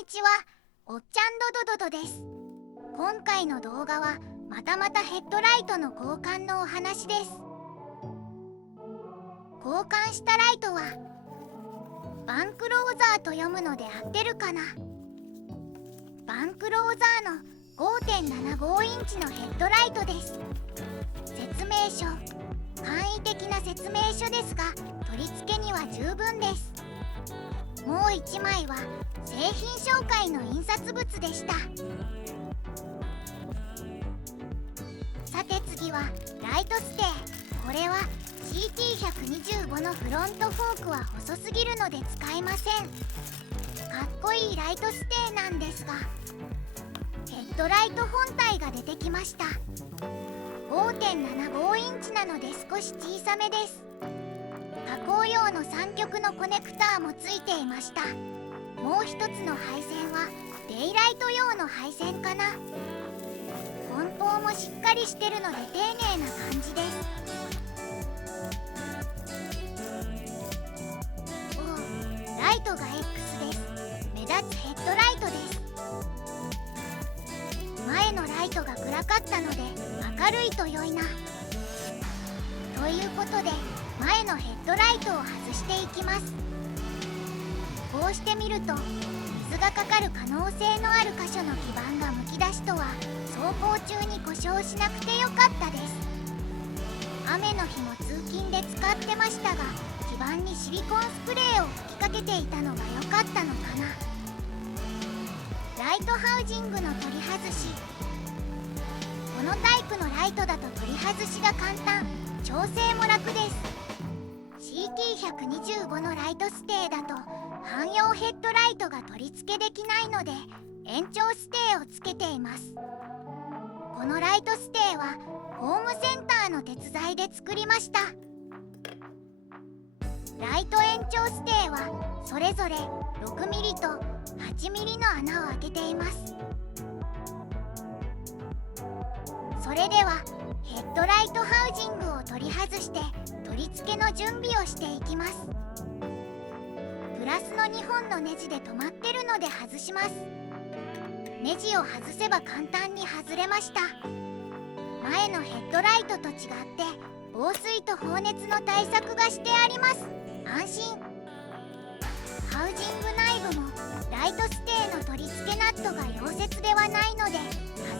にちは、おっちゃんドドドドです。今回の動画はまたまたヘッドライトの交換のお話です。交換したライトはバンクローザーと読むので合ってるかな。バンクローザーの 5.75 インチのヘッドライトです。説明書、簡易的な説明書ですが取り付けには十分です。もう1枚は製品紹介の印刷物でした。さて次はライトステー。これは CT125 のフロントフォークは細すぎるので使えません。かっこいいライトステーなんですが、ヘッドライト本体が出てきました。 5.75 インチなので少し小さめです。加工用の3極のコネクターもついていました。もう一つの配線はデイライト用の配線かな。梱包もしっかりしてるので丁寧な感じです。ライトが X です。目立つヘッドライトです。前のライトが暗かったので明るいと良いな。ということで前のヘッドライトを外していきます。こうしてみると水がかかる可能性のある箇所の基板がむき出しとは走行中に故障しなくてよかったです。雨の日も通勤で使ってましたが基板にシリコンスプレーを吹きかけていたのが良かったのかな。ライトハウジングの取り外し。このタイプのライトだと取り外しが簡単、調整も楽です。 CT125 のライトステーだと汎用ヘッドライトが取り付けできないので延長ステーをつけています。このライトステーはホームセンターの鉄材で作りました。ライト延長ステーはそれぞれ 6mm と 8mm の穴を開けています。それではヘッドライトハウジングを取り外して取り付けの準備をしていきます。プラスの2本のネジで止まってるので外します。ネジを外せば簡単に外れました。前のヘッドライトと違って防水と放熱の対策がしてあります。安心。ハウジング内部もライトステーの取り付けナットが溶接ではないので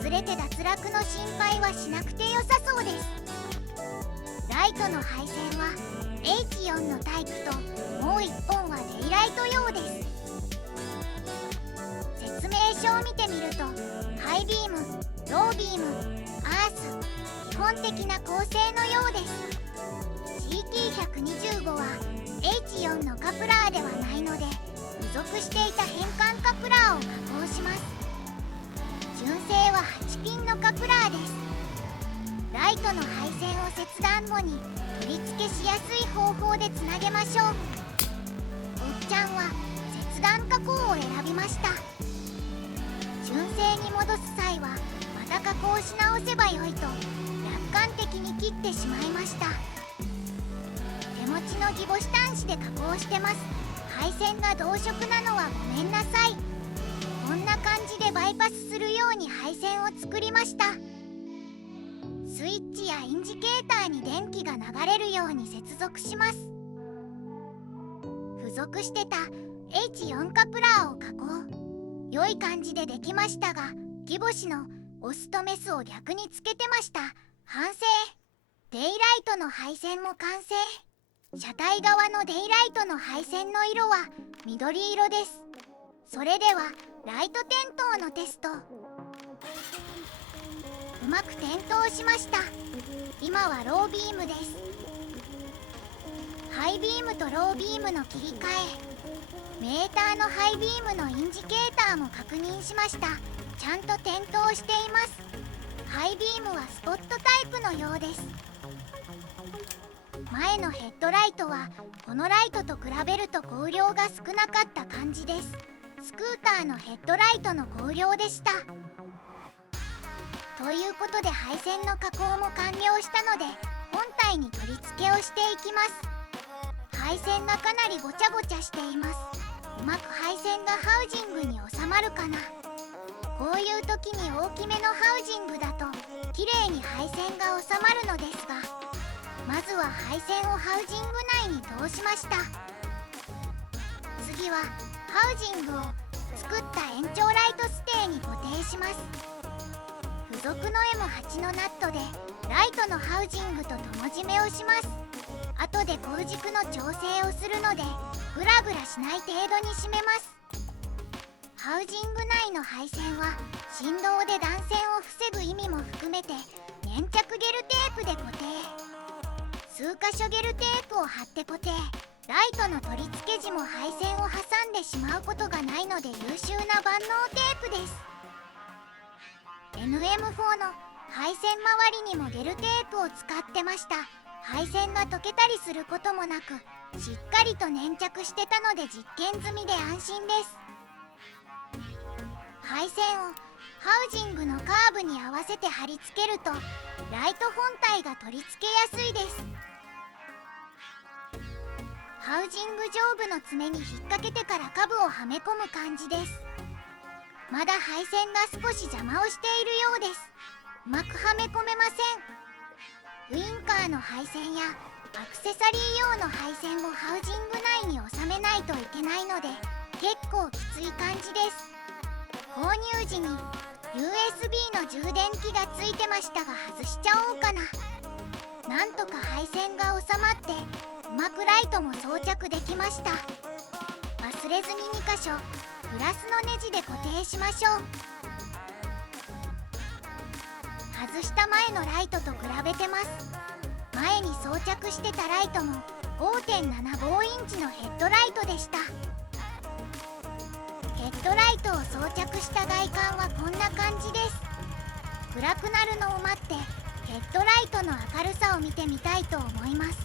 外れて脱落の心配はしなくて良さそうです。ライトの配線は H4 のタイプともう1本はデイライト用です。説明書を見てみるとハイビーム、ロービーム、アース、基本的な構成のようです。 CT125 は H4 のカプラーではないので付属していた変換カプラーを加工します。純正は8ピンのカプラーです。ライトの配線を切断後に取り付けしやすい方法でつなげましょう。おっちゃんは切断加工を選びました。純正に戻す際はまた加工し直せばよいと楽観的に切ってしまいました。手持ちのギボシ端子で加工してます。配線が同色なのはごめんなさい。こんな感じでバイパスするように配線を作りました。スイッチやインジケーターに電気が流れるように接続します。付属してた H4 カプラーを加工。良い感じでできましたがギボシのオスとメスを逆につけてました。反省。デイライトの配線も完成。車体側のデイライトの配線の色は緑色です。それではライト点灯のテスト。うまく点灯しました。今はロービームです。ハイビームとロービームの切り替え。メーターのハイビームのインジケーターも確認しました。ちゃんと点灯しています。ハイビームはスポットタイプのようです。前のヘッドライトはこのライトと比べると光量が少なかった感じです。スクーターのヘッドライトの光量でした。ということで配線の加工も完了したので本体に取り付けをしていきます。配線がかなりごちゃごちゃしています。うまく配線がハウジングに収まるかな。こういう時に大きめのハウジングだと綺麗に配線が収まるのですが、まずは配線をハウジング内に通しました。次はハウジングを作った延長ライトステーに固定します。付属の M8 のナットでライトのハウジングと友締めをします。後で工軸の調整をするのでグラグラしない程度に締めます。ハウジング内の配線は振動で断線を防ぐ意味も含めて粘着ゲルテープで固定。数箇所ゲルテープを貼って固定。ライトの取り付け時も配線を挟んでしまうことがないので優秀な万能テープです。 NM4 の配線周りにもゲルテープを使ってました。配線が溶けたりすることもなくしっかりと粘着してたので実験済みで安心です。配線をハウジングのカーブに合わせて貼り付けるとライト本体が取り付けやすいです。ハウジング上部の爪に引っ掛けてからカブをはめ込む感じです。まだ配線が少し邪魔をしているようです。うまくはめ込めません。ウインカーの配線やアクセサリー用の配線をハウジング内に収めないといけないので結構きつい感じです。購入時に USB の充電器がついてましたが外しちゃおうかな。なんとか配線が収まってうまくライトも装着できました。忘れずに2箇所プラスのネジで固定しましょう。外した前のライトと比べてます。前に装着してたライトも 5.75 インチのヘッドライトでした。ヘッドライトを装着した外観はこんな感じです。暗くなるのを待ってヘッドライトの明るさを見てみたいと思います。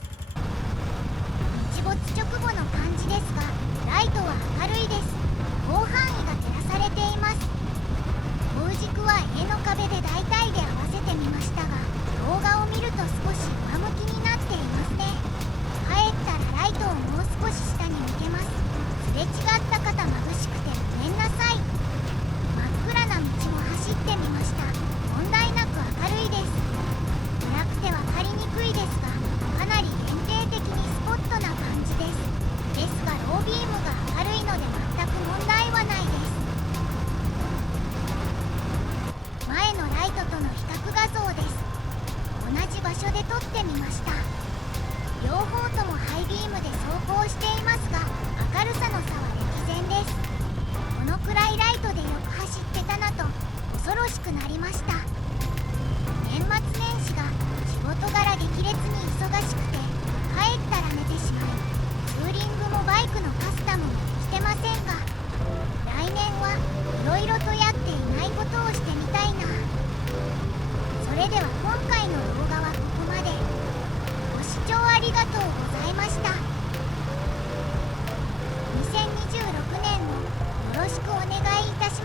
日没直後の感じですがライトは明るいです。広範囲が照らされています。工軸は家の壁で大体で合わせてみましたが動画を見ると少し上向きになっていますね。帰ったらライトをもう少し下に向けます。すれ違った方眩しくてごめんなさい。真っ暗な道も走ってみました。問題なく明るいです。暗くて分かりにくいですがかなり限定的にスポットな感じです。ですがロービームが明るいので全く問題はないです。前のライトとの比較画像です。同じ場所で撮ってみました。両方ともハイビームで走行していますが明るさの差は歴然です。このくらいライトでよく走ってたなと恐ろしくなりました。年末年始が仕事柄激烈に忙しくて帰ったら寝てしまいツーリングもバイクのカスタムもできてませんが来年はいろいろとやっていないことをしてみたいな。それでは今回の動画はここまで。ご視聴ありがとうございました。2026年もよろしくお願いいたします。